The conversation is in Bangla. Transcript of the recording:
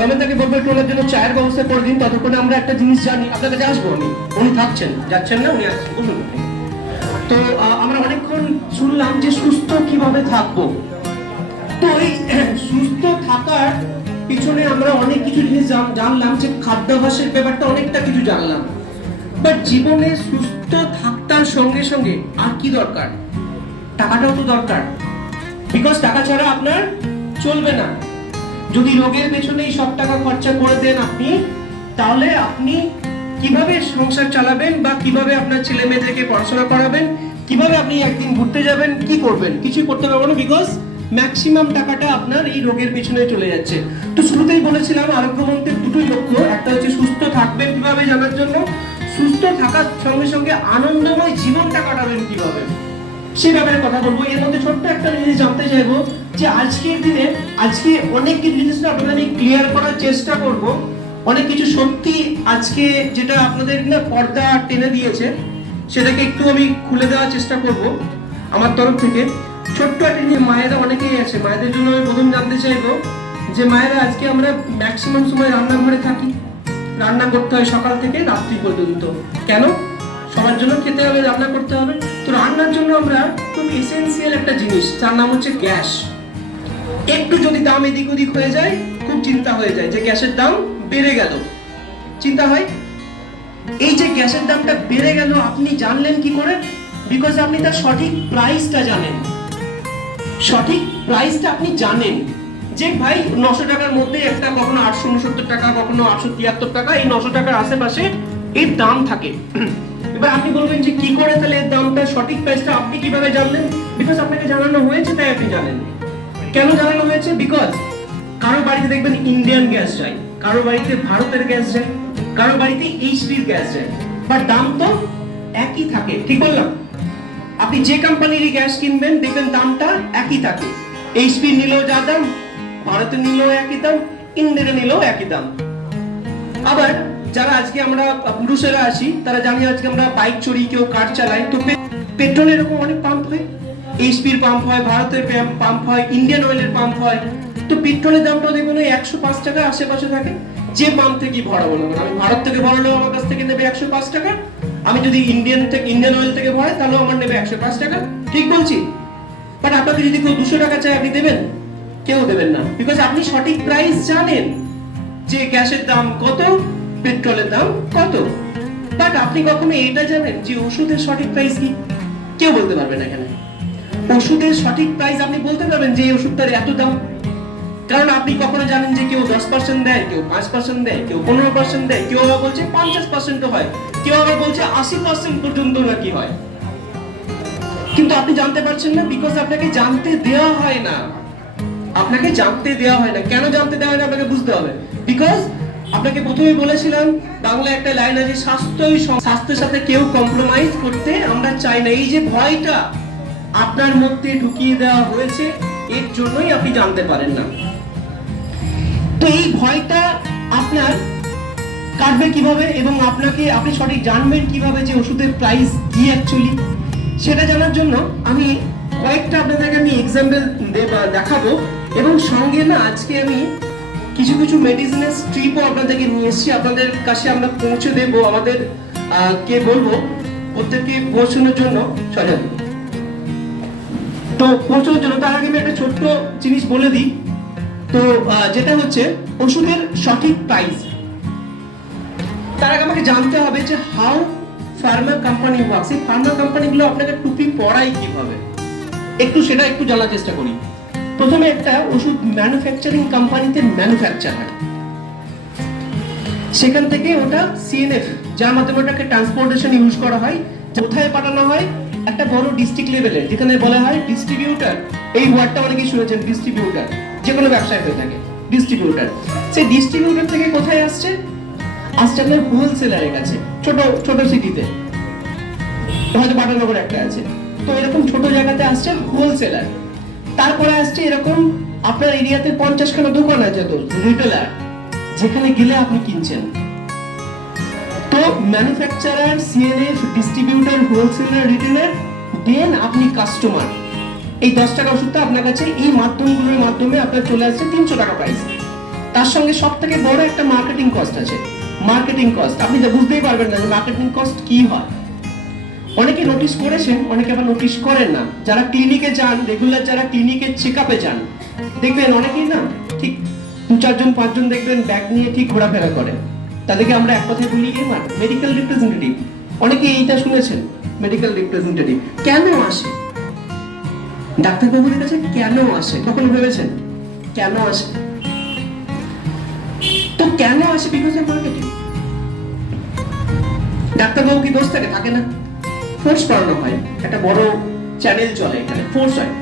রমেনদাকে বলবো একটু ওনার জন্য চায়ের ব্যবস্থা করে দিন, ততক্ষণে আমরা একটা জিনিস জানি। আপনার কাছে আসবো আমি, উনি থাকছেন, যাচ্ছেন না, উনি আসছেন, বসুন। তো আমরা অনেকক্ষণ শুনলাম যে সুস্থ কিভাবে থাকবো। তো এই সুস্থ থাকার পিছনে আমরা অনেক কিছু জিনিস জানলাম, যে খাদ্যাভ্যাসের ব্যাপারটা অনেকটা কিছু জানলাম। বাট জীবনে সুস্থ থাকার সঙ্গে সঙ্গে আর কি দরকার? টাকাটাও তো দরকার, বিকজ টাকা ছাড়া আপনার চলবে না। যদি রোগের পেছনেই সব টাকা খরচা করে দেন আপনি, তাহলে আপনি কিভাবে সংসার চালাবেন, বা কিভাবে আপনার ছেলে মেয়েদেরকে পড়াশোনা করাবেন, কিভাবে আপনি একদিন ঘুরতে যাবেন, কি করবেন? কিছুই করতে পারবেন না, বিকজ ম্যাক্সিমাম টাকাটা আপনার এই রোগের পেছনে চলে যাচ্ছে। তো শুরুতেই বলেছিলাম আরোগ্য মন্ত্রের দুটোই লক্ষ্য, একটা হচ্ছে সুস্থ থাকবেন কিভাবে জানার জন্য, সুস্থ থাকার সঙ্গে সঙ্গে আনন্দময় জীবনটা কাটাবেন কিভাবে সে ব্যাপারে কথা বলবো। এর মধ্যে ছোট্ট একটা জিনিস জানতে চাইবো, যে আজকের দিনে আজকে অনেক কিছু জিনিস আপনাদের আমি ক্লিয়ার করার চেষ্টা করব। অনেক কিছু সত্যি আজকে যেটা আপনাদের না পর্দা টেনে দিয়েছে, সেটাকে একটু আমি খুলে দেওয়ার চেষ্টা করব আমার তরফ থেকে। ছোট্ট একটা জিনিস, মায়েরা অনেকেই আছে, মায়েদের জন্য আমি প্রথম জানতে চাইবো যে মায়েরা আজকে আমরা ম্যাক্সিমাম সময় রান্নাঘরে থাকি, রান্না করতে হয় সকাল থেকে রাত্রি পর্যন্ত। কেন? সবার জন্য খেতে হবে, রান্না করতে হবে। তো রান্নার জন্য আমরা খুব এসেন্সিয়াল একটা জিনিস, যার নাম হচ্ছে গ্যাস। একটু যদি দাম এদিক ওদিক হয়ে যায়, খুব চিন্তা হয়ে যায় যে গ্যাসের দাম বেড়ে গেল, চিন্তা হয়। এই যে গ্যাসের দামটা বেড়ে গেল, আপনি জানলেন কি করে? বিকজ আপনি তার সঠিক প্রাইসটা জানেন। সঠিক প্রাইসটা আপনি জানেন যে ভাই 900 টাকার মধ্যে একটা, কখনো 869 টাকা, কখনো 873 টাকা, এই 900 টাকার আশেপাশে এর দাম থাকে। এবার আপনি বলবেন যে কি করে তাহলে এর দামটা, সঠিক প্রাইসটা আপনি কিভাবে জানলেন? বিকজ আপনাকে জানানো হয়েছে, তাই আপনি জানেন। কেন জানানো হয়েছে? বিকজ কারো বাড়িতে দেখবেন ইন্ডিয়ান গ্যাস যায়, কারো বাড়িতে ভারতের গ্যাস যায়, কারো বাড়িতে এইচপির গ্যাস যায়, বাট দাম তো একই থাকে, ঠিক বললাম? আপনি যে কোম্পানির গ্যাস কিনবেন দেখবেন দামটা একই থাকে। এইচপি নিলেও যা দাম, ভারতে নিলেও একই দাম, ইন্ডিয়ানে নিলেও একই দাম। আবার যারা আজকে আমরা পুরুষেরা আছি, তারা জানি আজকে আমরা বাইক চড়ি, কেউ কার চালাই, তো পেট্রোল এরকম অনেক পাম্প হয়, এইচপির পাম্প হয়, ভারতের পাম্প হয়, ইন্ডিয়ান অয়েলের পাম্প হয়। তো পেট্রোলের দামটাও দেখবেন 105 টাকা আশেপাশে থাকে। যে পাম্প থেকে ভরাবো না, আমি ভারত থেকে ভরালেও আমার কাছ থেকে নেবে 105 টাকা, আমি যদি ইন্ডিয়ান অয়েল থেকে ভরাই তাহলেও আমার নেবে 105 টাকা, ঠিক বলছি? বাট আপনাকে যদি কেউ 200 টাকা চায়, আপনি দেবেন? কেউ দেবেন না, বিকজ আপনি সঠিক প্রাইস জানেন যে গ্যাসের দাম কত, পেট্রোলের দাম কত। বাট আপনি কখনো এটা জানেন যে ওষুধের সঠিক প্রাইস কি? কেউ বলতে পারবে না। এখানে ওষুধের সঠিক প্রাইস আপনি বলতে পারবেন যে এই ওষুধটার এত দাম, কারণ আপনি কখনো জানেন যে কেউ 10% দেয়, কেউ 5% দেয়, কেউ 15% দেয়, কেউ আবার বলছে 50% হয়, কেউ আবার বলছে 80% পর্যন্ত নাকি হয়। কিন্তু আপনি জানতে পারছেন না, বিকজ আপনাকে জানতে দেওয়া হয় না। আপনাকে জানতে দেওয়া হয় না। কেন জানতে দেওয়া হয় না আপনাকে বুঝতে হবে। বিকজ আপনাকে প্রথমেই বলেছিলাম, বাংলায় একটা লাইন আছে, স্বাস্থ্যের সাথে কেউ কম্প্রোমাইজ করতে আমরা চাই না। এই যে ভয়টা আপনার মধ্যে ঢুকিয়ে দেওয়া হয়েছে, এর জন্যই আপনি জানতে পারেন না। তো এই ভয়টা আপনার কাটবে কিভাবে, এবং আপনি সঠিক জানবেন কিভাবে যে ওষুধের প্রাইস কি অ্যাকচুয়ালি, সেটা জানার জন্য আমি কয়েকটা আপনাদেরকে আমি এক্সাম্পল দেখাবো, এবং সঙ্গে না আজকে আমি কিছু কিছু মেডিসিনের স্ট্রিপও আপনাদেরকে নিয়ে এসেছি, আপনাদের কাছে আমরা পৌঁছে দেবো। আমাদের কে বলবো প্রত্যেককে পৌঁছানোর জন্য, তো পৌঁছানোর জন্য তার আগে আমি একটা ছোট্ট জিনিস বলে দিই। তো যেটা হচ্ছে ওষুধের সঠিক প্রাইস, তার আগে আমাকে জানতে হবে যে হাউ ফার্মা কোম্পানি ওয়ার্কস। এই ফার্মা কোম্পানিগুলো আপনাকে টুপি পড়ায় কিভাবে, সেটা একটু জানার চেষ্টা করি। প্রথমে একটা ওষুধ ম্যানুফ্যাকচারিং কোম্পানিতে ম্যানুফ্যাকচার হয়, সেখান থেকে ওটা সিএনএফ, যার মাধ্যমে ওটাকে ট্রান্সপোর্টেশন ইউজ করা হয়, কোথায় পাঠানো হয়? একটা বড় ডিস্ট্রিক্ট লেভেলে, যেখানে বলা হয় ডিস্ট্রিবিউটার। এই ওয়ার্ডটা অনেকেই শুনেছেন, ডিস্ট্রিবিউটার, যে কোনো ব্যবসায় হয়ে থাকে ডিস্ট্রিবিউটার। সেই ডিস্ট্রিবিউটার থেকে কোথায় আসছে? আপনার হোলসেলারের কাছে, ছোট ছোট সিটিতে, হয়তো পাটানগর একটা আছে, তো এরকম ছোট জায়গাতে আসছে হোলসেলার। তারপরে আসছে এরকম আপনার এরিয়াতে 50খানা দোকান আছে, তো রিটেলার, যেখানে গেলে আপনি কিনছেন। তো manufacturer, CNF, distributor, wholesaler, retailer, then আপনি কাস্টমার। এই 10 টাকা ওষুধটা আপনার কাছে এই মাধ্যমগুলোর মাধ্যমে আপনার চলে আসছে 300 টাকা প্রাইস। তার সঙ্গে সব থেকে বড় একটা মার্কেটিং কস্ট আছে। মার্কেটিং কস্ট আপনি যা বুঝতেই পারবেন না যে মার্কেটিং কস্ট কি হয়। অনেকে নোটিস করেছেন, অনেকে আবার নোটিস করেন না। যারা ক্লিনিকে যান, রেগুলার যারা ক্লিনিকে চেক আপে যান, দেখবেন অনেকেই না ঠিক 2-4 জন 5 জন দেখবেন ব্যাগ নিয়ে ঠিক ঘোরাফেরা করে। তাদেরকে আমরা এক কথায় বলি মেডিকেল রিপ্রেজেন্টেটিভ। অনেকে এইটা শুনেছেন, মেডিকেল রিপ্রেজেন্টেটিভ। কেন আসে ডাক্তারবাবুদের কাছে? কেন আসে কখনো ভেবেছেন কেন আসে? তো কেন আসে? Because of marketing. ডাক্তারবাবু কি দোষ থাকে? থাকে না, ফোর্স করানো হয়। একটা বড় চ্যানেল চলে, এখানে ফোর্স হয়।